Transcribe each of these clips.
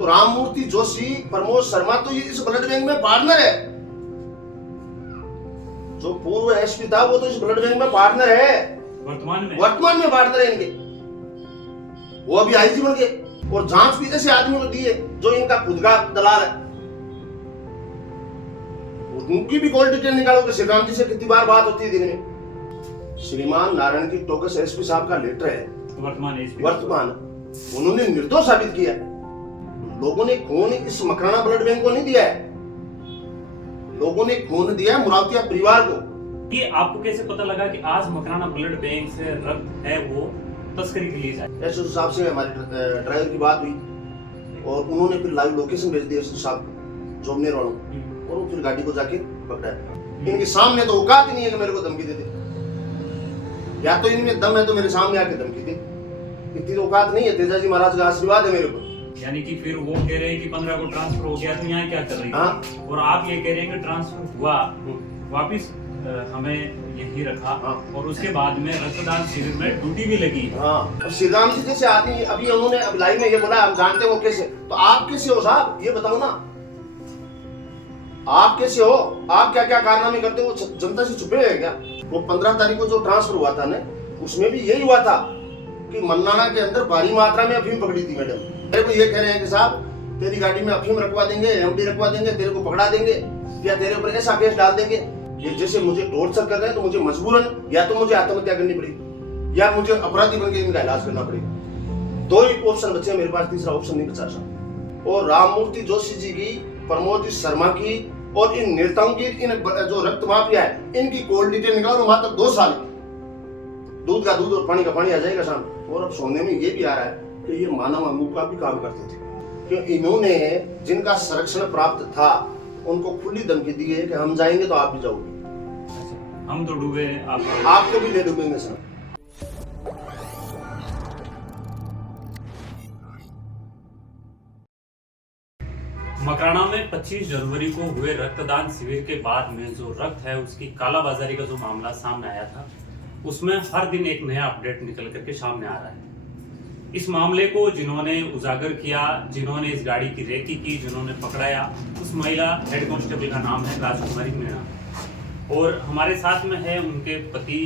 तो राममूर्ति जोशी, प्रमोद शर्मा तो ये इस ब्लड बैंक में पार्टनर है। जो पूर्व एसपी था वो तो इस ब्लड बैंक में पार्टनर है, वर्तमान में पार्टनर है इनके। वो अभी आईजी बन गए और जांच भी ऐसे आदमियों को दी है जो इनका खुद का दलाल है। उनकी भी कॉल डिटेल निकालो कि श्रीराम जी से कितनी बार बात होती है दिन में। श्रीमान नारायण की टोकस एसपी साहब का लेटर है, वर्तमान उन्होंने निर्दोष साबित किया। लोगों ने खून इस मकराना ब्लड बैंक को नहीं दिया है, लोगों ने खून दिया मुरावतिया परिवार को। ये आपको कैसे पता लगा कि आज मकराना ब्लड बैंक से रक्त है वो तस्करी के लिए जाए? एसओ साहब से हमारे ड्राइवर की बात हुई और उन्होंने फिर लाइव लोकेशन भेज दिया एसओ साहब को, जोबनेर वालों, और वो फिर गाड़ी को जाके पकड़ा। इनके सामने तो औकात ही नहीं है कि मेरे को धमकी दे दे। या तो इनमें दम है तो मेरे सामने आके धमकी दे, इतनी तो औकात नहीं है। तेजाजी महाराज का आशीर्वाद है मेरे को। यानी कि फिर वो कह रहे हैं कि 15 को ट्रांसफर हो गया, तो यहाँ क्या कर रही है? और आप ये कह रहे हैं कि ट्रांसफर हुआ, वापिस हमें यही रखा और उसके बाद में रक्तदान शिविर में ड्यूटी भी लगी। अब श्री राम जी जैसे आदमी, अभी उन्होंने अब लाइव में ये बोला हम जानते हो कैसे, तो आप कैसे हो साहब ये बताओ ना, आप कैसे हो? आप क्या क्या कारनामे करते हो? जनता से छुपे हैं क्या? वो 15 तारीख को जो ट्रांसफर हुआ था ना, उसमें भी यही हुआ था कि मन्नाना के अंदर भारी मात्रा में अफीम पकड़ी थी मैडम। मेरे को ये कह रहे हैं कि साहब तेरी गाड़ी में अफीम रखवा देंगे, एमडी रखवा देंगे, तेरे को पकड़ा देंगे या तेरे ऊपर ऐसा केस डाल देंगे। ये जैसे मुझे टॉर्चर कर रहे हैं तो मुझे मजबूरन या तो मुझे आत्महत्या करनी पड़ी या मुझे अपराधी बनकर इनका इलाज करना पड़ेगा। दो ही ऑप्शन बचे मेरे पास, तीसरा ऑप्शन नहीं बचा साहब। और राममूर्ति जोशी जी की, प्रमोद शर्मा की और इन नेताओं की, इन जो रक्त माफिया है, इनकी कॉल डिटेल निकालो। मात्र 2 साल दूध का दूध और पानी का पानी आ जाएगा सामने। और अब सुनने में ये भी आ रहा है कि ये मानव अंगों का भी काम करते थे, कि इन्होंने जिनका संरक्षण प्राप्त था उनको खुली धमकी दी है कि हम जाएंगे तो आप भी जाओगे, हम तो डूबे, आपको भी ले डूबेंगे सर। मकराना में 25 जनवरी को हुए रक्तदान शिविर के बाद में जो रक्त है उसकी कालाबाजारी का जो मामला सामने आया था, उसमें हर दिन एक नया अपडेट निकल करके सामने आ रहा है। इस मामले को जिन्होंने उजागर किया, जिन्होंने इस गाड़ी की रेकी की, जिन्होंने पकड़ाया, उस महिला हेड कांस्टेबल का नाम है राजकुमारी मीणा, और हमारे साथ में है उनके पति,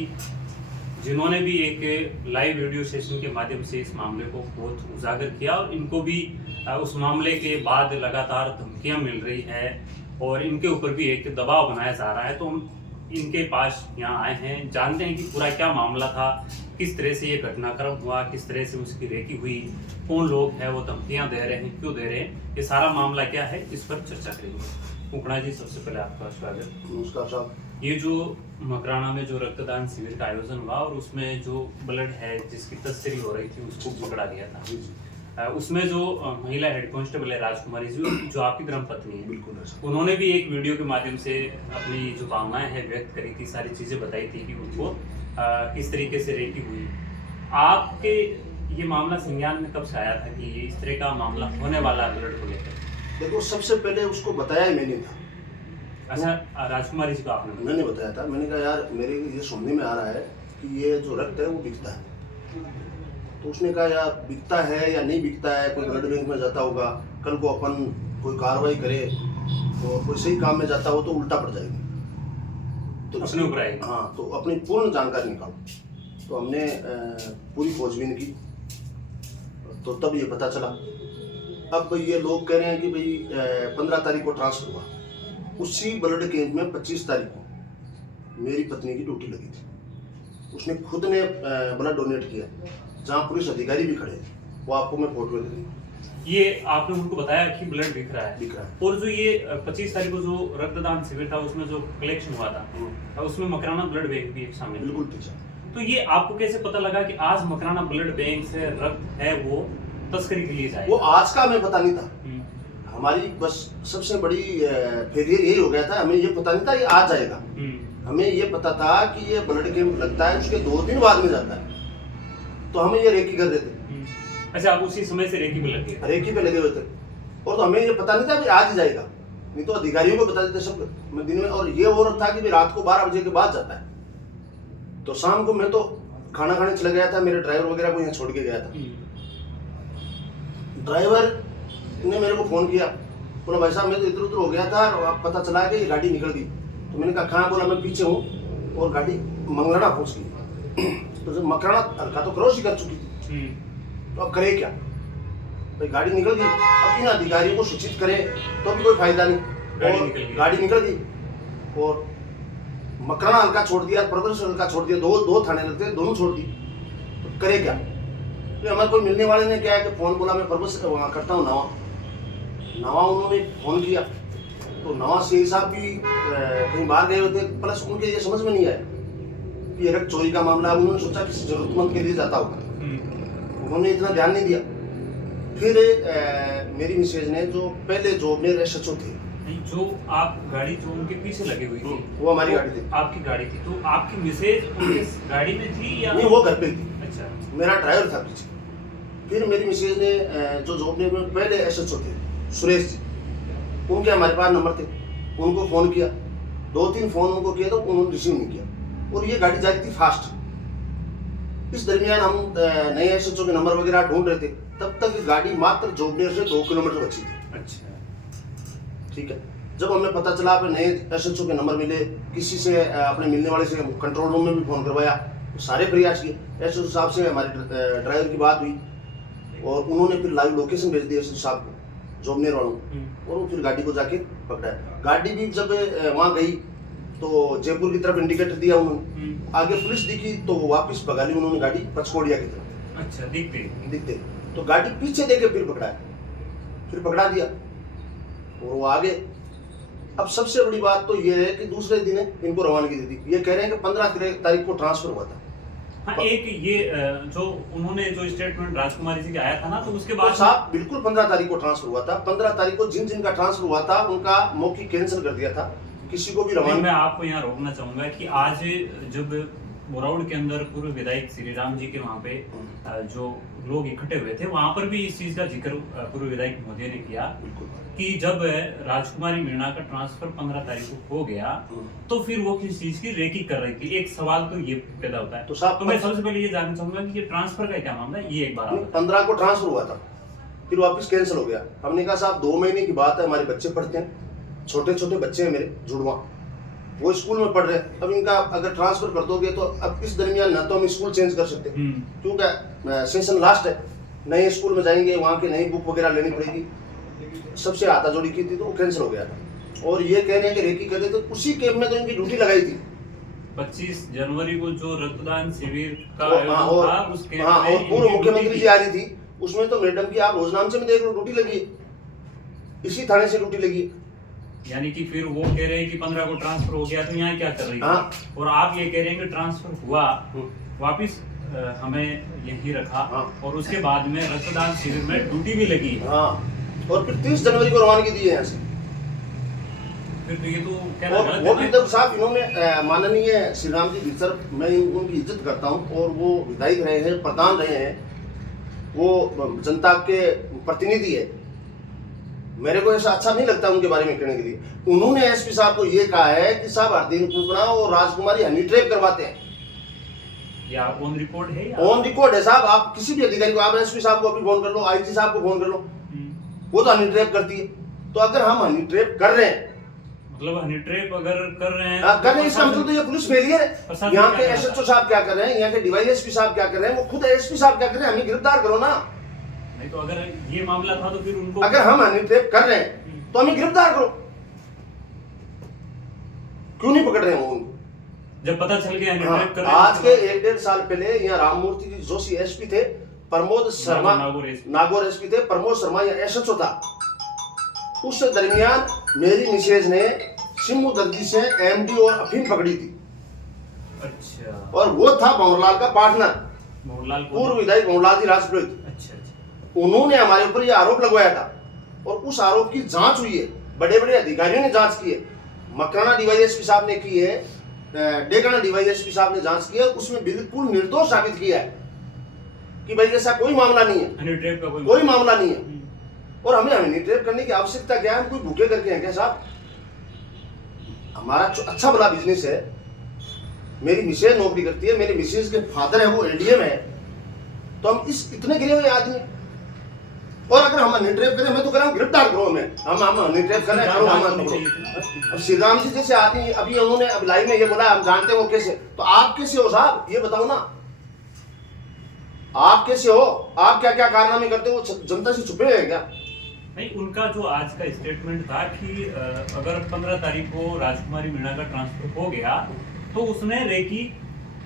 जिन्होंने भी एक लाइव वीडियो सेशन के माध्यम से इस मामले को बहुत उजागर किया। और इनको भी उस मामले के बाद लगातार धमकियां मिल रही है और इनके ऊपर भी एक दबाव बनाया जा रहा है। तो हम इनके पास यहाँ आए हैं, जानते हैं कि पूरा क्या मामला था, किस तरह से ये घटनाक्रम हुआ, किस तरह से उसकी रेकी हुई, कौन लोग हैं वो धमकियां दे रहे हैं, क्यों दे रहे हैं, ये सारा मामला क्या है, इस पर चर्चा करेंगे। कुकड़ा जी, सबसे पहले आपका स्वागत। नमस्कार साहब। ये जो मकराना में जो रक्तदान शिविर का आयोजन हुआ और उसमें जो ब्लड है जिसकी तस्करी हो रही थी उसको पकड़ा गया था, उसमें जो महिला हेड कांस्टेबल है राजकुमारी जी, जो आपकी धर्म पत्नी है, बिल्कुल, उन्होंने भी एक वीडियो के माध्यम से अपनी जो भावनाएं हैं व्यक्त करी थी, सारी चीजें बताई थी कि उनको किस तरीके से रेकी हुई। आपके ये मामला संज्ञान में कब से आया था कि ये इस तरह का मामला होने वाला ब्लड को लेकर? देखो, सबसे पहले उसको बताया ही मैंने था। अच्छा, राजकुमारी जी को आपने? मैंने बताया था। मैंने कहा यार मेरे ये सुनने में आ रहा है कि ये जो रक्त है वो बिकता है। तो उसने कहा यार बिकता है या नहीं बिकता है, कोई ब्लड बैंक में जाता होगा, कल को अपन कोई कार्रवाई करे और कोई सही काम में जाता हो तो उल्टा पड़ जाएगी, तो अपने ऊपर आएगी। हाँ, तो अपनी पूर्ण जानकारी निकालो। तो हमने पूरी खोजबीन की, तो तब ये पता चला। अब ये लोग कह रहे हैं कि भाई 15 तारीख को ट्रांसफर हुआ, उसी ब्लड कैंप में 25 तारीख को मेरी पत्नी की ड्यूटी लगी थी। उसने खुद ने ब्लड डोनेट किया, जहाँ पुलिस अधिकारी भी खड़े हैं, वो आपको मैं फोटो दे दूँगा। ये आपने उनको बताया कि ब्लड बिक रहा है? बिक रहा है। और जो ये 25 तारीख को जो रक्तदान शिविर था उसमें जो कलेक्शन हुआ था उसमें मकराना ब्लड बैंक भी एक शामिल? बिल्कुल ठीक है। तो ये आपको कैसे पता लगा कि आज मकराना ब्लड बैंक से रक्त है वो तस्करी के लिए जाएगा? वो आज का हमें पता नहीं था। हमारी बस सबसे बड़ी फेलियर यही हो गया था, हमें ये पता नहीं था ये आज आएगा। हमें ये पता था कि ये ब्लड कैंप लगता है, उसके 2 दिन बाद में जाता है, तो हमें ये रेकी कर देते। अच्छा, आप उसी समय से रेकी पे लगे? रेकी पे लगे हुए थे, और तो हमें ये पता नहीं था कि आज ही जाएगा, नहीं तो अधिकारियों को बता देते सब दिन में। और ये और था कि रात को 12 बजे के बाद जाता है। तो शाम को मैं तो खाना खाने चला गया था, मेरे ड्राइवर वगैरह को यहाँ छोड़ के गया था। ड्राइवर इन्होंने मेरे को फ़ोन किया, बोला भाई साहब मैं तो इधर उधर हो गया था और पता चला कि ये गाड़ी निकल गई। तो मैंने कहा कहाँ? बोला मैं पीछे हूँ और गाड़ी मंगलाना पहुँच गई। तो जब मकराना हल्का तो क्रॉस ही कर चुकी थी, तो अब करे क्या भाई? गाड़ी निकल गई, अब इन अधिकारियों को सूचित करें तो भी कोई फायदा नहीं। गाड़ी निकल गई और मकराना हल्का छोड़ दिया, प्रदर्श हल्का छोड़ दिया, दो थाने लगते दोनों छोड़ दी, तो करे क्या? तो हमारे कोई मिलने वाले ने क्या है कि फ़ोन बोला मैं प्रबस वहाँ करता हूँ नवा, उन्होंने फ़ोन किया तो नवा सीआई साहब भी कहीं बाहर गए हुए थे, प्लस उनके ये समझ में नहीं आया कि रक्त चोरी का मामला है। उन्होंने सोचा किसी जरूरतमंद के लिए जाता होगा, उन्होंने इतना ध्यान नहीं दिया। फिर मेरी मिसेज ने जो पहले जो मेरे एसएचओ थे, जो आप गाड़ी जो उनके पीछे लगी हुई थी वो हमारी गाड़ी थी, आपकी गाड़ी थी, तो आपकी मिसेज उनके गाड़ी में थी या नहीं? वो घर पे थी, अच्छा, मेरा ड्राइवर था पीछे। फिर मेरी मिसेज ने जो जॉब में पहले एसएचओ थे सुरेश जी, उनके हमारे पास नंबर थे, उनको फ़ोन किया, 2-3 फ़ोन उनको किया तो उन्होंने रिसीव नहीं किया और ये गाड़ी जा रही थी फास्ट। इस दरमियान हम नए एसएचओ के नंबर वगैरह ढूंढ रहे थे, तब तक गाड़ी मात्र जोबनेर से 2 किलोमीटर बची थी। अच्छा, ठीक है। जब हमें पता चला अपने नए एसएचओ के नंबर मिले, किसी से अपने मिलने वाले से कंट्रोल रूम में भी फ़ोन करवाया, सारे प्रयास किए। एसएचओ साहब से हमारे ड्राइवर की बात हुई और उन्होंने फिर लाइव लोकेशन भेज दिया एसएचओ साहब को, जोबनेर वालों, और वो फिर गाड़ी को जाके पकड़ाया। गाड़ी भी जब वहाँ गई तो जयपुर की तरफ इंडिकेटर दिया उन्होंने, आगे पुलिस दिखी तो वो वापस भगा ली उन्होंने गाड़ी पचकोड़िया की तरफ। अच्छा, दिखते तो गाड़ी पीछे देके फिर पकड़ा दिया और वो आगे। अब सबसे बड़ी बात तो ये है कि दूसरे दिन इनको रवानगी दी थी। ये कह रहे हैं कि 15 तारीख को ट्रांसफर हुआ था। हाँ, एक ये जो उन्होंने जो स्टेटमेंट राजकुमारी जी का आया था ना, तो उसके बाद तो साहब बिल्कुल 15 तारीख को ट्रांसफर हुआ था। 15 तारीख को जिन का ट्रांसफर हुआ था उनका मौखिक कैंसिल कर दिया था, किसी को भी रवानगी। मैं आपको यहाँ रोकना चाहूंगा कि आज जब मोराउड़ के अंदर पूर्व विधायक श्री राम जी के वहाँ पे जो लोग इकट्ठे हुए थे, वहां पर भी इस चीज का जिक्र पूर्व विधायक महोदय ने किया कि जब राजकुमारी मीणा का ट्रांसफर 15 तारीख को हो गया तो फिर वो किस चीज की रेकी कर रही थी। एक सवाल तो ये पैदा होता है, तो मैं सबसे पहले ये जानना चाहूंगा कि ये ट्रांसफर का क्या मामला है, ये एक बार 15 को ट्रांसफर हुआ था, फिर वापस कैंसिल हो गया। हमने कहा साहब 2 महीने की बात है, हमारे बच्चे पढ़ते हैं, छोटे छोटे बच्चे हैं मेरे जुड़वा, वो स्कूल में पढ़ रहे हैं। अब इनका अगर ट्रांसफर कर दोगे तो अब इस दरमियान ना तो हम स्कूल चेंज कर सकते, क्योंकि सेशन लास्ट है, नए स्कूल में जाएंगे, वहाँ की नई बुक वगैरह लेनी पड़ेगी, सबसे हाथा जोड़ी की थी तो वो कैंसिल हो गया था। और ये कह रहे हैं कि रेकी कर रहे, तो उसी कैंप में तो इनकी ड्यूटी लगाई थी। 25 जनवरी को जो रक्तदान शिविर का और पूर्व मुख्यमंत्री जी आ रही थी, उसमें तो मैडम की आप रोजनामचे में देख लो ड्यूटी लगी, इसी थाने से ड्यूटी लगी। यानी कि फिर वो कह रहे हैं कि 15 को ट्रांसफर हो गया तो यहाँ क्या कर रही है, और आप ये कह रहे हैं कि ट्रांसफर हुआ, वापिस हमें यही रखा, और उसके बाद में रक्तदान शिविर में ड्यूटी भी लगी। और फिर 30 जनवरी को रवानगी दी है यहाँ से। फिर तो ये तो कहना गलत है। वो भी तब साहब इन्होंने माननीय श्री राम जी सर, मैं उनकी इज्जत करता हूँ, और वो विधायक रहे हैं, प्रधान रहे हैं, वो जनता के प्रतिनिधि है, मेरे को ऐसा अच्छा नहीं लगता उनके बारे में कहने के लिए। उन्होंने एसपी साहब को ये कहा है कि साहब हरदीन कुपना और राजकुमारी हनी ट्रैप करवाते हैं। या ऑन रिकॉर्ड है, ऑन रिकॉर्ड है साहब। आप किसी भी अधिकारी को, आप एसपी साहब को अभी फोन कर लो, आईजी साहब को फोन कर लो, वो तो हनी ट्रैप करती है। तो अगर हम हनी ट्रैप कर रहे हैं, मतलब हनी ट्रैप अगर कर रहे हैं, कर रहे हैं, इसका मतलब तो ये पुलिस फेलियर है। यहाँ के एसएचओ साहब क्या कर रहे हैं, यहाँ के डीवाईएसपी साहब क्या कर रहे हैं, वो खुद एसपी साहब क्या कर रहे हैं, हमें गिरफ्तार करो ना। नहीं तो अगर ये मामला था तो फिर उनको, अगर हम हनी ट्रैप कर रहे हैं तो हमें गिरफ्तार करो, क्यों नहीं पकड़ रहे हैं उनको? जब पता चल गया हनी ट्रैप कर रहे हैं। आज के 1-1.5 साल पहले यहाँ राममूर्ति जी जोशी एसपी थे, प्रमोद शर्मा नागौर एसपी थे, प्रमोद शर्मा यहाँ एसएचओ था। उस दरमियान मेरी मिसेज ने सिम्मू दर्जी से एमडी और अफीम पकड़ी थी। अच्छा। और वो था भंवरलाल का पार्टनर, पूर्व विधायक भंवरलाल जी राजपुरोहित। अच्छा। उन्होंने हमारे ऊपर ये आरोप लगवाया था और उस आरोप की जांच हुई है, बड़े बड़े अधिकारियों ने जांच की है, मकराना डीवाईएसपी साहब ने की है, डेकाना डीवाईएसपी साहब ने जांच की है, उसमें बिल्कुल निर्दोष साबित किया है कि भाई ऐसा कोई मामला नहीं है, हनी ट्रैप का कोई मामला नहीं है। और हमें हनी ट्रैप करने की आवश्यकता क्या है? हम कोई भूखे करके हैं क्या साहब? हमारा अच्छा बड़ा बिजनेस है, मेरी मिसेज नौकरी करती है, मेरी मिसेज के फादर है वो एडीएम है, तो हम इस इतने गिरे हुए आदमी और अगर हम हनी ट्रैप करें, मैं तो कह रहा हूँ गिरफ्तार करो हमें, हम हनी ट्रैप कर रहे हैं, करो हम अब श्री राम जी जैसे आदमी अभी उन्होंने अब लाइव में ये बोला हम जानते हैं वो कैसे, तो आप कैसे हो साहब ये बताओ ना, आप कैसे हो, आप क्या क्या कारनामे करते हो, जनता से छुपे हैं क्या? नहीं, उनका जो आज का स्टेटमेंट था कि अगर 15 तारीख को राजकुमारी मीणा का ट्रांसफर हो गया तो उसने रेकी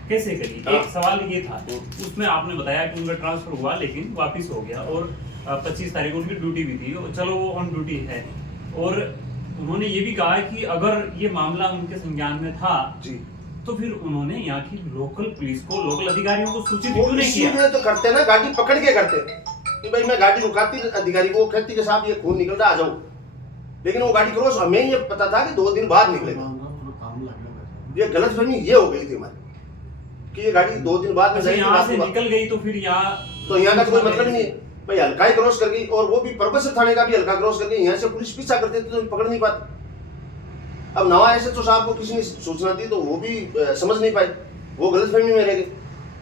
कैसे करी, हाँ। एक सवाल ये था। उसमें आपने बताया कि उनका ट्रांसफर हुआ लेकिन वापस हो गया और 25 तारीख को उनकी ड्यूटी भी थी, चलो वो ऑन ड्यूटी है। और उन्होंने ये भी कहा कि अगर ये मामला उनके संज्ञान में था जी तो फिर उन्होंने यहाँ की लोकल पुलिस को, लोकल अधिकारियों को सूचित वो क्यों नहीं किया? इसीलिए तो करते ना, गाड़ी पकड़ के करते कि भाई मैं गाड़ी रुकाती अधिकारी को, कहती कि साहब ये खून निकल रहा आ जाओ, लेकिन वो गाड़ी क्रॉस, हमें ये पता था कि 2 दिन बाद निकलेगा। ये गलतफहमी ये हो गई थी हमारी कि ये गाड़ी 2 दिन बाद में जाएगी, यहाँ से निकल गई तो फिर यहाँ तो यहाँ का तो कोई मतलब ही नहीं है भाई, हल्का ही क्रॉस कर गई, और वो भी पर्पस थाने का भी हल्का क्रॉस कर गई, यहाँ से पुलिस पीछा करते थे तो पकड़ नहीं पाती। अब नवा ऐसे तो साहब को किसी ने सूचना दी तो वो भी समझ नहीं पाए, वो गलतफहमी में रह गए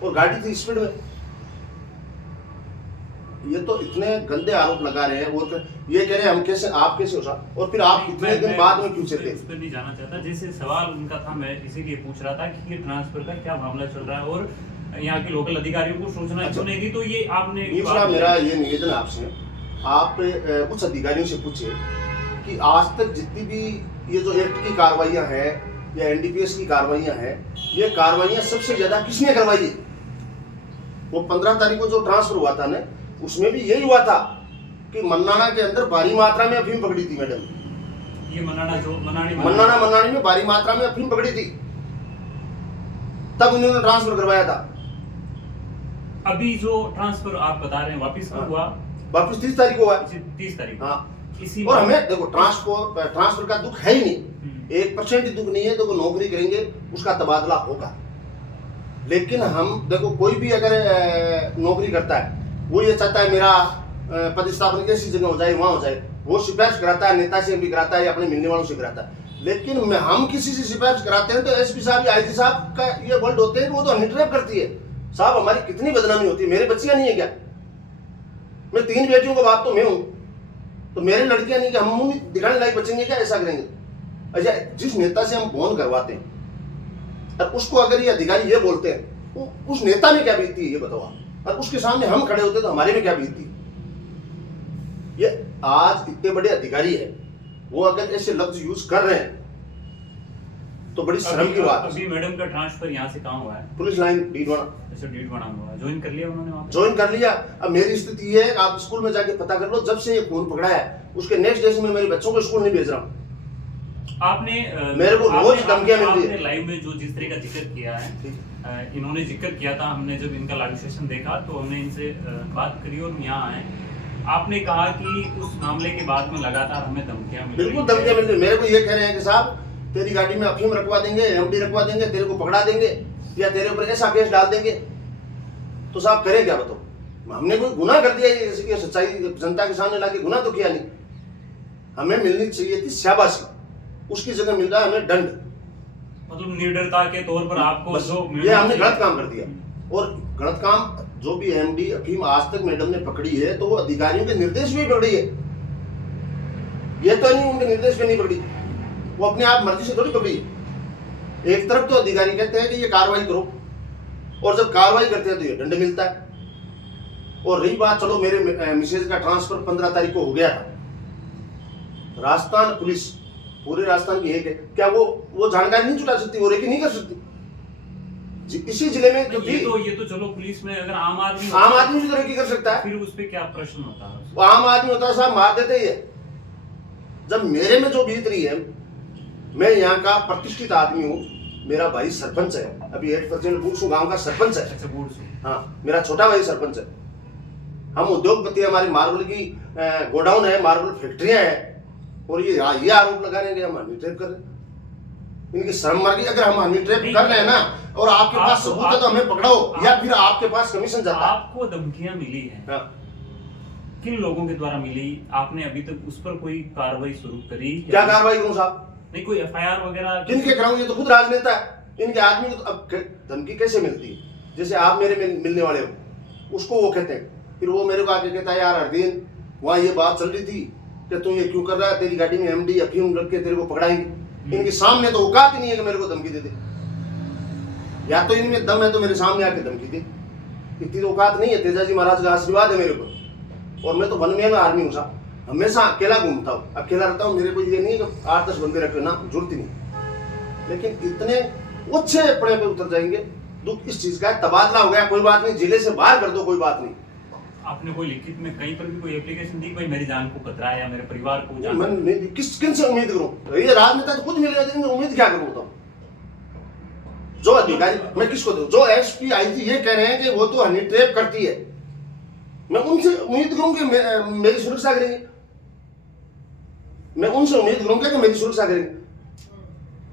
और गाड़ी थी स्पीड में। ये तो इतने गंदे आरोप लगा रहे हैं, और ये कह रहे हैं हम कैसे, आप कैसे हो साहब, और फिर आप इतने दिन बाद में क्यों चलते? उस पर नहीं जाना चाहता, जैसे सवाल उनका था, मैं इसीलिए पूछ रहा था कि ये ट्रांसफर का क्या मामला चल रहा है और यहाँ के लोकल अधिकारियों को सूचना क्यों नहीं दी। तो ये आपने मेरा ये निवेदन आपसे, आप कुछ अधिकारियों से पूछे कि आज तक जितनी भी ये जो एक्ट की कार्रवाइयां हैं या एनडीपीएस की कार्रवाइयां हैं, ये कार्रवाइयां सबसे ज्यादा किसने करवाई है? वो 15 तारीख को जो ट्रांसफर हुआ था ना, उसमें भी यही हुआ था कि मन्नाना के अंदर भारी मात्रा में अफीम पकड़ी थी मैडम। ये मन्नाना में भारी मात्रा में अफीम पकड़ी थी, तब उन्होंने ट्रांसफर करवाया था। अभी जो ट्रांसफर आप बता रहे हैं वापस कब हुआ? वापस 30 तारीख को हुआ। 30 तारीख। हाँ, इसी और हमें देखो ट्रांसफर का दुख है ही नहीं, 1% ही दुख नहीं है। देखो नौकरी करेंगे उसका तबादला होगा, लेकिन हम देखो कोई भी अगर नौकरी करता है वो ये चाहता है मेरा पदस्थापन ऐसी जगह हो जाए, वहां हो जाए, वो सिफारिश कराता है, नेता से भी कराता है या अपने मिलने वालों से कराता है। लेकिन हम किसी से सिफारिश कराते हैं तो एसपी साहब या आईजी साहब का ये वर्ड होते हैं, वो तो हनी ट्रैप करती है। साहब हमारी कितनी बदनामी होती है, मेरे बच्चियां नहीं है क्या? मैं 3 बेटियों का बाप तो मैं हूं, तो मेरे लड़कियां नहीं कि हम मुंह दिखाने लायक बचेंगे क्या? ऐसा करेंगे? अच्छा, जिस नेता से हम फोन करवाते हैं और उसको अगर ये अधिकारी ये बोलते हैं, उस नेता में क्या बीतती है ये बताओ आप, और उसके सामने हम खड़े होते तो हमारे में क्या बीतती? ये आज इतने बड़े अधिकारी है, वो अगर ऐसे लफ्ज यूज कर रहे हैं तो बड़ी शर्म की बात है। अभी मैडम का ट्रांसफर यहाँ से कहाँ हुआ है? Police line Didwana. अच्छा, डीडवाना हुआ, ज्वाइन कर लिया उन्होंने? वहाँ ज्वाइन कर लिया। अब मेरी स्थिति ये है, आप स्कूल में जाके पता कर लो, जब से ये खून पकड़ा है उसके नेक्स्ट डे से मैं मेरे बच्चों को स्कूल नहीं भेज रहा हूँ। आपने मेरे को रोज धमकियां मिल रही है। लाइव में जो जिस तरह का जिक्र किया है, इन्होंने जिक्र किया था, हमने जब इनका लाइव सेशन देखा तो हमने इनसे बात करी और यहाँ आए। आपने कहा कि उस मामले के बाद में लगातार हमें धमकियां मिल रही हैं। बिल्कुल धमकियां मिल रही है। मेरे को ये कह रहे हैं कि साहब तेरी गाड़ी में अफीम रखवा देंगे, एमडी रखवा देंगे, तेरे को पकड़ा देंगे या तेरे ऊपर ऐसा केस डाल देंगे। तो साहब करें क्या बताओ? हमने कोई गुनाह कर दिया? ये सच्चाई जनता के सामने लाके गुनाह तो किया नहीं। हमें मिलनी चाहिए थी शाबाशी, उसकी जगह मिल रहा है हमें दंड। मतलब निडरता के तौर पर आपको जो ये हमने गलत काम कर दिया। और गलत काम जो भी एमडी अफीम आज तक मैडम ने पकड़ी है तो वो अधिकारियों के निर्देश में पकड़ी है, ये तो नहीं उनके निर्देश में नहीं पकड़ी, वो अपने आप मर्जी से थोड़ी पकड़ी है। एक तरफ तो अधिकारी कहते हैं कि ये कार्रवाई करो, और जब कार्रवाई करते हैं तो ये दंड मिलता है। और रही बात, चलो मेरे मिसेज का ट्रांसफर 15 तारीख को हो गया था, राजस्थान पुलिस पूरे राजस्थान की एक है, क्या वो जानकारी नहीं जुटा सकती, वो रेकी नहीं कर सकती? इसी जिले में जो थी, ये तो चलो पुलिस में अगर आम आदमी भी तो रेकी कर सकता है। फिर उस पे क्या प्रश्न होता है? वो आम आदमी होता है साहब, मार देते ही है। जब मेरे में जो बीत रही है, मैं यहाँ का प्रतिष्ठित आदमी हूँ, मेरा भाई सरपंच है, अभी 8% बूढ़सू गांव का सरपंच है। अच्छा, बूढ़सू। हाँ, मेरा छोटा भाई सरपंच है। हम उद्योगपति, हमारी मार्बल की गोडाउन है, मार्बल फैक्ट्रियां हैं, और ये आरोप लगा रहे हैं कि हम हनी ट्रैप कर रहे हैं। इनकी शर्म मर गई। अगर हम हनी ट्रैप कर रहे हैं ना और आपके पास सबूत है तो हमें पकड़ो, या फिर आपके पास कमीशन जाता है। आपको धमकियां मिली है, हाँ। किन लोगों के द्वारा मिली? आपने अभी तक उस पर कोई कार्रवाई शुरू करी? क्या कार्रवाई करूं साहब? नहीं, कोई एफआईआर वगैरह? किनके कराऊं? ये तो खुद राजनेता है। इनके आदमी को तो अब धमकी कैसे मिलती है? जैसे आप मेरे मिलने वाले हो, उसको वो कहते हैं, फिर वो मेरे को आके कहता है यार हरदीन वहाँ ये बात चल रही थी कि तू ये क्यों कर रहा है, तेरी गाड़ी में एमडी अफीम रख के तेरे को पकड़ाएंगे। इनके सामने तो औकात ही नहीं है कि मेरे को धमकी दे दे, या तो इनमें दम है तो मेरे सामने आके धमकी दे। इतनी तो औकात नहीं है। तेजाजी महाराज का आशीर्वाद है मेरे ऊपर, और मैं तो 1 मैन आर्मी हूँ साहब, हमेशा अकेला घूमता हूँ, अकेला रहता हूँ। मेरे को ये नहीं है कि 8-10 बंदे रखे ना, जरूरत ही नहीं। लेकिन इतने अच्छे पड़े पे उतर जाएंगे, दुख इस चीज का है। तबादला हो गया, कोई बात नहीं, जिले से बाहर कर दो, कोई बात नहीं। आपने कोई लिखित में कहीं पर भी कोई एप्लीकेशन दी भाई मेरी जान को खतरा है या मेरे परिवार को जान? मैं नहीं, किन से उम्मीद करूं? ये राजनेता तो खुद मिले देंगे, उम्मीद क्या करूं? बताओ, जो अधिकारी मैं किसको दूं? जो एसपी आईजी ये कह रहे हैं कि वो तो हनी ट्रैप करती है, मैं उनसे उम्मीद करूं कि मेरी सुरक्षा करेंगे? मैं उनसे उम्मीद करूंगा कि मेरी सुरक्षा करेंगे?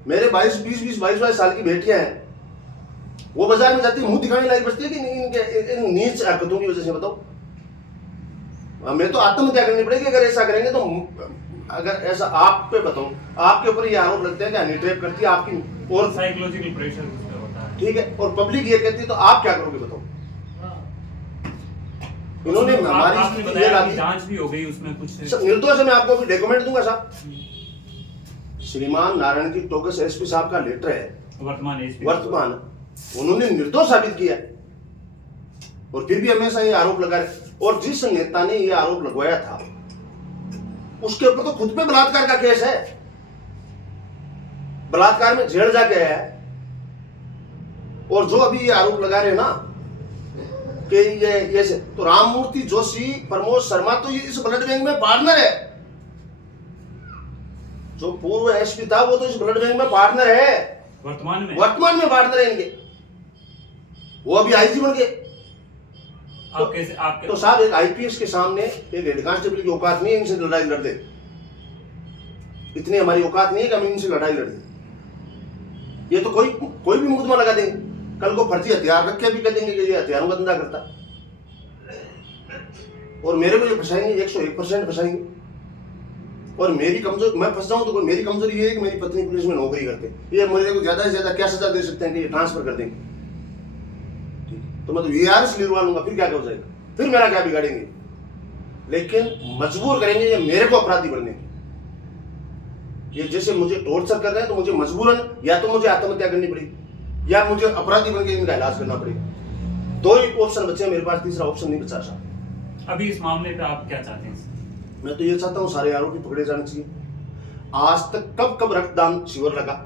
मेरे 22 साल की बेटियां हैं, वो बाजार में जाती मुंह दिखाने लायक बचती है कि नहीं इनके नीच हरकतों की वजह से? बताओ, हमें तो आत्महत्या करनी पड़ेगी अगर ऐसा करेंगे तो। अगर ऐसा आप पे बताऊं, आपके ऊपर ये आरोप लगते हैं कि हनी ट्रैप करती है आपकी, और साइकोलॉजिकल प्रेशर उस पे होता है, ठीक है, और पब्लिक ये कहती है, तो आप क्या करोगे? बताओ। इन्होंने हमारी जांच भी हो गई उसमें कुछ निर्दोष है। मैं आपको भी डॉक्यूमेंट दूंगा साहब। श्रीमान नारायण की टोकस एसपी साहब का लेटर है, वर्तमान उन्होंने निर्दोष साबित किया, और फिर भी हमेशा ये आरोप लगा रहे। और जिस नेता ने ये आरोप लगवाया था उसके ऊपर तो खुद पे बलात्कार का केस है, बलात्कार में जेल जाके आया है। और जो अभी ये आरोप लगा रहे हैं ना कि ये से, तो राममूर्ति जोशी, प्रमोद शर्मा तो ये इस ब्लड बैंक में पार्टनर है। जो पूर्व एसपी था वो तो इस ब्लड बैंक में पार्टनर है, वर्तमान में पार्टनर है इनके। वो अभी आईजी बन गए। तो साहब, एक आईपीएस के सामने एक हेड कांस्टेबल की औकात नहीं है इनसे लड़ाई लड़ दे। इतनी हमारी औकात नहीं है कि हम इनसे लड़ाई लड़ दे। ये तो कोई भी मुकदमा लगा देंगे, कल को फर्जी हथियार रख के भी कह देंगे कि ये हथियारों का धंधा करता, और मेरे को ये फंसाएंगे, 101% फंसाएंगे। और मेरी कमजोरी, मैं फंस जाऊं तो मेरी कमजोरी ये है कि मेरी पत्नी पुलिस में नौकरी करते। ये मेरे को ज्यादा से ज्यादा क्या सजा दे सकते हैं कि ये ट्रांसफर कर देंगे, तो मैं तो वीआरएस लिखवा लूंगा, फिर क्या हो जाएगा? फिर मेरा क्या बिगाड़ेंगे? लेकिन मजबूर करेंगे ये मेरे को अपराधी बनने की। ये जैसे मुझे टॉर्चर कर रहे हैं तो मुझे मजबूरन या तो मुझे आत्महत्या करनी पड़ेगी या मुझे अपराधी बनकर इनका इलाज करना पड़ेगा। 2 ही ऑप्शन बचे हैं मेरे पास, तीसरा ऑप्शन नहीं बचा साहब। अभी इस मामले पे आप क्या चाहते हैं? मैं तो ये चाहता हूँ सारे आरोपी पकड़े जाने चाहिए। आज तक कब रक्तदान शिविर लगा,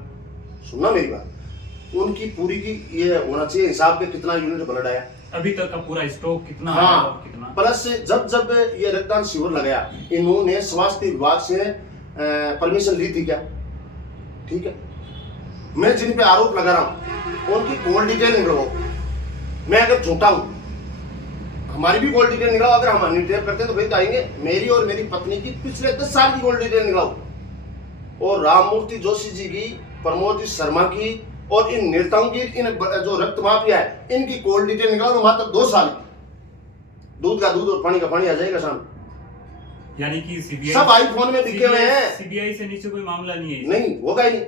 सुनना मेरी बात, उनकी पूरी की ये होना चाहिए हिसाब के कितना यूनिट ब्लड आया, अभी तक का पूरा स्टॉक कितना है और कितना। प्लस जब ये रक्तदान शिविर लगाया, इन्होंने स्वास्थ्य विभाग से परमिशन ली थी क्या? ठीक है, मैं जिन पे आरोप लगा रहा हूँ उनकी कॉल डिटेल निकलवाओ। मैं अगर झूठा हूँ, हमारी भी कॉल डिटेल निकलाओ। अगर हम हनी ट्रैप करते तो फिर आएंगे। मेरी और मेरी पत्नी की पिछले 10 साल की कॉल डिटेल निकलाओ, और राममूर्ति जोशी जी की, प्रमोद शर्मा की, और इन नेताओं की, इन जो रक्त माफिया है इनकी कॉल डिटेल निकालो तो मात्र 2 साल की। दूध का दूध और पानी का पानी आ जाएगा सामने। यानी कि सीबीआई सब आईफोन में बिके हुए हैं। सीबीआई से नीचे कोई मामला नहीं है? नहीं होगा ही नहीं।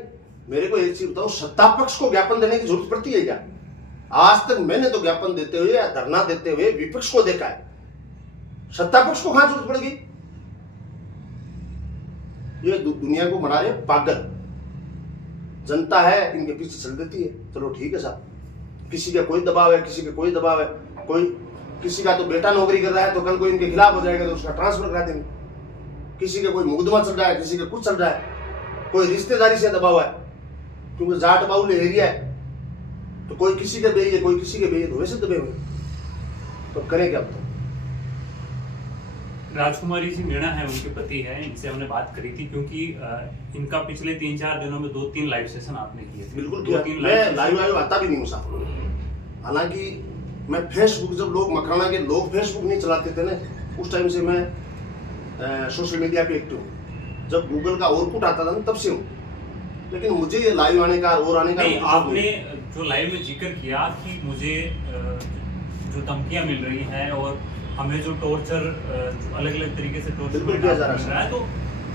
मेरे को एक चीज बताओ, सत्ता पक्ष को ज्ञापन देने की जरूरत पड़ती है क्या? आज तक मैंने तो ज्ञापन देते हुए या धरना देते हुए विपक्ष को देखा है, सत्ता पक्ष को कहां जरूरत पड़ेगी? ये दुनिया को बना रहे पागल। जनता है इनके पीछे चल देती है, चलो ठीक है साहब, किसी का कोई दबाव है, किसी का कोई दबाव है, किसी का तो बेटा नौकरी कर रहा है तो कल कोई इनके खिलाफ हो जाएगा तो उसका ट्रांसफर करा देंगे, किसी का कोई मुकदमा चल रहा है, किसी का कुछ चल रहा है, कोई रिश्तेदारी से दबाव है क्योंकि जाट बाउल एरिया है तो कोई किसी के बेई है, कोई किसी के बेई है, तो वैसे दबे हुए, तो करें क्या? बताओ। राजकुमारी जी मीणा है, उनके पति है, इनसे हमने बात करी थी क्योंकि इनका पिछले 3-4 दिनों में 2-3 लाइव सेशन आपने किए थे। बिल्कुल किया। मैं लाइव आता भी नहीं हूँ साहब। हालांकि मैं फेसबुक, जब लोग मकराना के लोग फेसबुक नहीं चलाते थे ना, उस टाइम से मैं सोशल मीडिया पे एक्टिव हूँ। जब गूगल का आउटपुट आता था ना तब से हूँ, लेकिन मुझे ये लाइव आने का और आने का आपने जो लाइव में जिक्र किया कि मुझे जो धमकियां मिल रही हैं और हमें जो टॉर्चर अलग अलग तरीके से टॉर्चर मिल रहा है, तो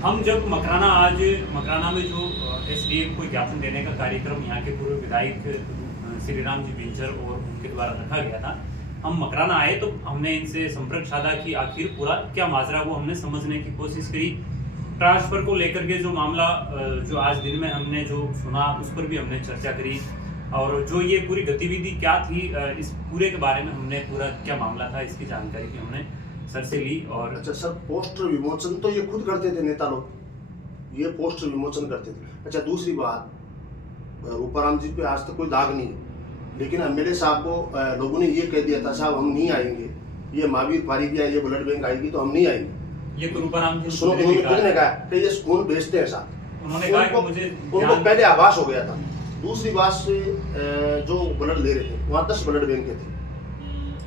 हम जब मकराना में जो एसडीएम को ज्ञापन देने का कार्यक्रम यहाँ के पूर्व विधायक श्री राम जी बिंचर और उनके द्वारा रखा गया था, हम मकराना आए तो हमने इनसे संपर्क साधा कि आखिर पूरा क्या माजरा वो हमने समझने की कोशिश करी। ट्रांसफर को लेकर के जो मामला जो आज दिन में हमने जो सुना उस पर भी हमने चर्चा करी, और जो ये पूरी गतिविधि क्या थी इस पूरे के बारे में हमने पूरा क्या मामला था इसकी जानकारी भी हमने सर से ली। और अच्छा सर, पोस्टर विमोचन तो ये खुद करते थे नेता लोग, ये पोस्टर विमोचन करते थे। अच्छा दूसरी बात, रूपाराम जी पे आज तक कोई दाग नहीं है, लेकिन एमएलए साहब को लोगों ने ये कह दिया था साहब हम नहीं आएंगे, ये महावीर पारी या ये ब्लड बैंक आएगी तो हम नहीं आएंगे। ये तो रूपाराम जी सुनो, उन्होंने खुद ने कहा कि ये खून बेचते हैं साहब। उन्होंने कहा कि मुझे उनको पहले आभास हो गया था। दूसरी बात से जो ब्लड ले रहे थे वहाँ 10 ब्लड बैंक थे।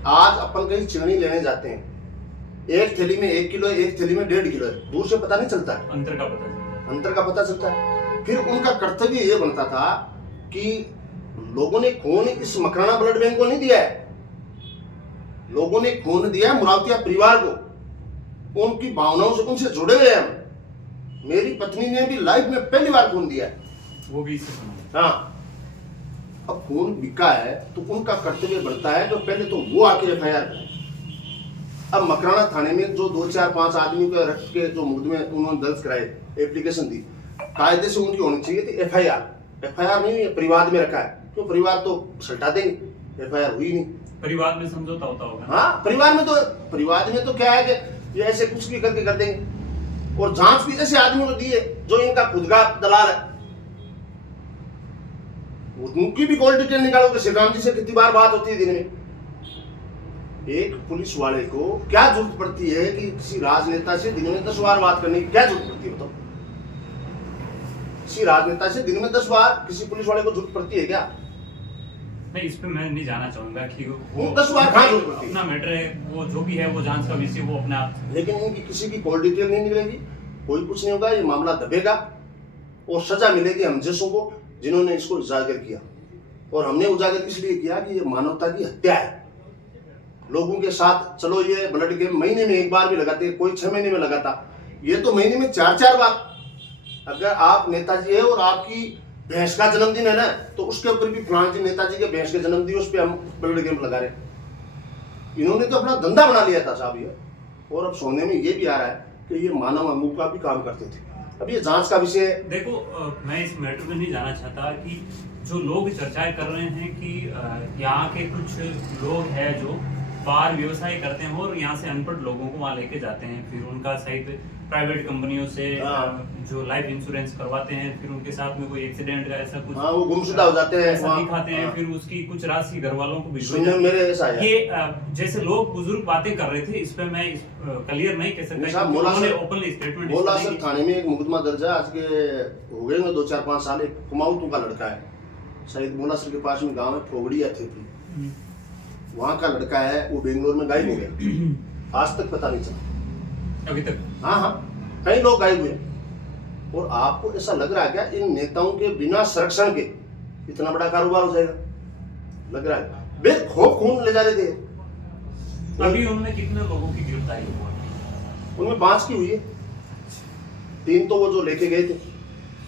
आज अपन कहीं चिरनी लेने जाते हैं, एक थैली में 1 किलो है, एक थैली में 1.5 किलो है, दूर से पता नहीं चलता है, अंतर का पता चलता है। फिर उनका कर्तव्य ये बनता था कि लोगों ने खून इस मकराना ब्लड बैंक को नहीं दिया है, लोगों ने खून दिया है मुरावतिया परिवार को, उनकी भावनाओं से उनसे जुड़े हुए हैं हम। मेरी पत्नी ने भी लाइफ में पहली बार खून दिया है, वो भी हाँ। अब खून बिका है तो उनका कर्तव्य बनता है तो पहले तो वो आके एफआईआर करें। अब मकराना थाने में जो 2, 4, 5 आदमी को रख के जो मुकदमे उन्होंने दर्ज कराए, एप्लीकेशन दी, कायदे से उनकी होनी चाहिए थी एफआईआर नहीं हुई, परिवार में रखा है, तो परिवार तो सल्टा देंगे, एफआईआर हुई नहीं। परिवार में समझौता होता होगा। हाँ, परिवार में तो क्या है कि ये ऐसे कुछ भी करके कर देंगे, और जांच भी ऐसे आदमी को दी है जो इनका खुद का दलाल है। उनकी भी कॉल डिटेल निकालोगे, श्रीराम जी से कितनी बार बात होती है दिन में। एक पुलिस वाले को क्या जरूरत पड़ती है कि किसी राजनेता से दिन में 10 बार बात करने की क्या जरूरत पड़ती है? बताओ, किसी राजनेता से दिन में 10 बार किसी पुलिस वाले को जरूरत पड़ती है क्या? नहीं, इस पे मैं नहीं जाना चाहूंगा कि वो 10 बार कहाँ जरूरत पड़ती है? अपना मैटर है, वो जो भी है वो जांच का विषय वो अपना। लेकिन इनकी किसी की कॉल डिटेल नहीं निकलेगी, कोई कुछ नहीं होगा, ये मामला दबेगा और सजा मिलेगी हम जैसों को जिन्होंने इसको उजागर किया। और हमने उजागर इसलिए किया कि ये मानवता की हत्या है। लोगों के साथ चलो ये ब्लड गेम महीने में 1 बार भी लगाते, कोई 6 महीने में लगाता, ये तो महीने में 4-4 बार। अगर आप नेताजी है और आपकी भैंस का जन्मदिन है ना, तो उसके ऊपर भी फलान जी नेताजी के भैंस के जन्मदिन उस पर हम ब्लड गेम लगा रहे। इन्होंने तो अपना धंधा बना लिया था साहब ये। और अब सोने में ये भी आ रहा है कि ये मानव अमूल का भी काम करते थे। अब ये जांच का विषय है। देखो, मैं इस मैटर में नहीं जाना चाहता कि जो लोग चर्चाएं कर रहे हैं कि यहाँ के कुछ लोग हैं जो बाहर व्यवसाय करते हैं और यहाँ से अनपढ़ लोगों को वहाँ लेके जाते हैं, फिर उनका शायद प्राइवेट कंपनियों से जो लाइफ इंश्योरेंस करवाते हैं, फिर उनके साथ में कोई एक्सीडेंट का ऐसा कुछ वो गुमशुदा हो जाते हैं, ऐसा दिखाते हैं, फिर उसकी कुछ राशि घर वालों को सुनने में मेरे ऐसा है। ये जैसे लोग बुजुर्ग बातें कर रहे थे, इस पे मैं क्लियर नहीं कह सकता, उन्होंने ओपनली स्टेटमेंट बोला सर थाने में एक मुकदमा दर्ज है, आज के हो गए 2-4-5 साल। एक कुमाऊं का लड़का है, शायद मोला सर के पास में गांव है फोगड़ी या थेपली, वहाँ का लड़का है, वो बेंगलोर में गायब हो गया, आज तक पता नहीं चला अभी तक। हाँ, कई लोग गायब हुए। और आपको ऐसा लग रहा है क्या इन नेताओं के बिना संरक्षण के इतना बड़ा कारोबार हो जाएगा? लग रहा है बेखौफ खून ले जा रहे थे। अभी उनमें कितने लोगों की गिरफ्तारी हुई? उनमें 5 की हुई है, 3 तो वो जो लेके गए थे,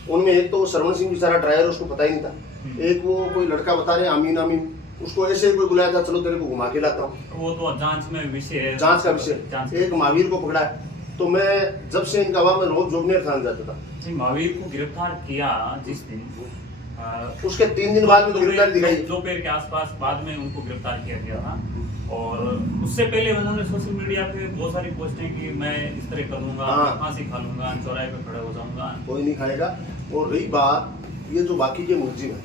उनमें एक तो वो सरवण सिंह बेचारा ड्राइवर, उसको पता ही नहीं था। एक वो कोई लड़का बता रहे अमीन, उसको ऐसे ही कोई बुलाया था, चलो तेरे को घुमा के लाता हूँ, वो तो जांच में विषय है, जांच का विषय। एक महावीर को पकड़ा है। तो मैं जब से इनका हुआ मैं रोज जोगनेर थाने जाता था। महावीर को गिरफ्तार किया जिस दिन, उसके 3 दिन बाद में तो गिरफ्तारी दिखाई, दोपहर के आसपास बाद में उनको गिरफ्तार किया गया था। और उससे पहले उन्होंने सोशल मीडिया पे बहुत सारी पोस्टें की, मैं इस तरह कर लूंगा, फांसी खा लूंगा, चौराहे पे खड़ा हो जाऊंगा। कोई नहीं खाएगा। और रही बात ये जो बाकी के मुलजिम है,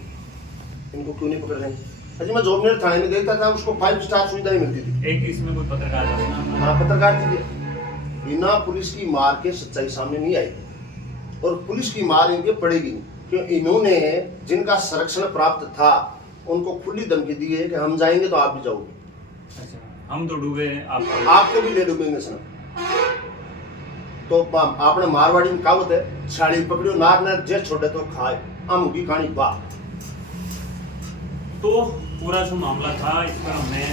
इनको क्यों नहीं पकड़ रहे? अजी मैं जोगनेर थाने में देखता था, उसको 5 स्टार सुविधाएं मिलती थी। एक इसमें कोई पत्रकार था, हाँ पत्रकार थी, बिना पुलिस की मार के सच्चाई सामने नहीं आई, और पुलिस की मार इनके पड़ेगी नहीं, क्योंकि इन्होंने जिनका संरक्षण प्राप्त था उनको खुली धमकी दी है कि हम जाएंगे तो आप भी जाओगे। अच्छा, हम तो डूबे, आपको भी ले डूबेंगे सर। तो आपने मारवाड़ी में कहावत है, छाड़ी पकड़ियो नार नार जे छोड़े तो खाए, आम की कहानी बात। तो पूरा जो मामला था इस पर हमने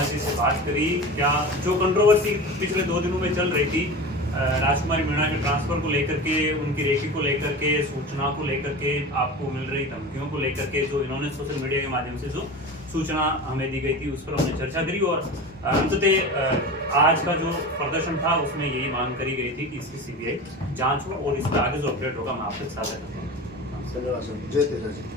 जी से बात करी। क्या जो कंट्रोवर्सी पिछले 2 दिनों में चल रही थी, राजकुमारी मीणा के ट्रांसफर को लेकर के, उनकी रेकी को लेकर के, सूचना को लेकर के, आपको मिल रही धमकियों को लेकर के, जो इन्होंने सोशल मीडिया के माध्यम से जो सूचना हमें दी गई थी, उस पर हमने चर्चा करी और अंततः आज का जो प्रदर्शन था उसमें यही मांग करी गई थी कि इसकी सीबीआई जांच हो और इस पर आगे जो अपडेट होगा मैं आपसे साझा करूँगा। धन्यवाद सर। जय तेजा जी।